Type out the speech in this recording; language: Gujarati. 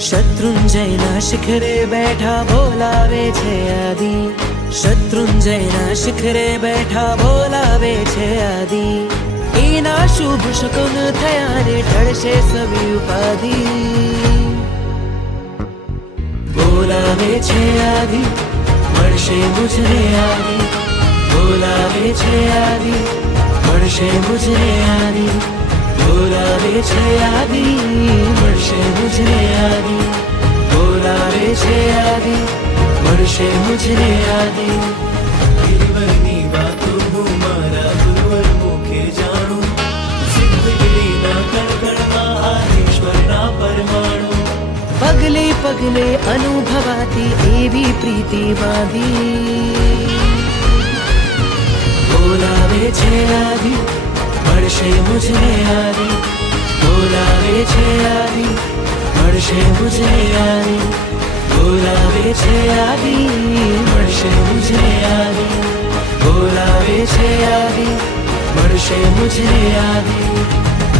શત્રુંજયના શિખરે બેઠા બોલાવે છે આદિ, શત્રુંજયના શિખરે બેઠા બોલાવે છે આદિ. એના શુભ શકુન થયા ને ટળશે સવી ઉપાધિ. બોલાવે છે આદિ, મળશે મુજને આદિ. બોલાવે છે આદિ, મળશે મુજને આદિ. બોલાવે છે આદિ, મળશે મુજને આદિ. બોલાવે છે આદિ, મળશે મુજને આદિ. ગિરિવરની વાતો હું મારા ગુરુવર મુખે જાણું. સિદ્ધ ગિરિના કણકણમાં આ ઈશ્વરના પરમાણુ. પગલે પગલે અનુભવાતી એવી પ્રીતિ બાંધી. બોલાવે છે આદિ, મળશે મુજને આદિ. બોલાવે છે આદિ, મળશે મુજને આદિ. બોલાવે છે આદિ, મળશે મુજને આદિ. બોલાવે છે આદિ, મળશે મુજને આદિ.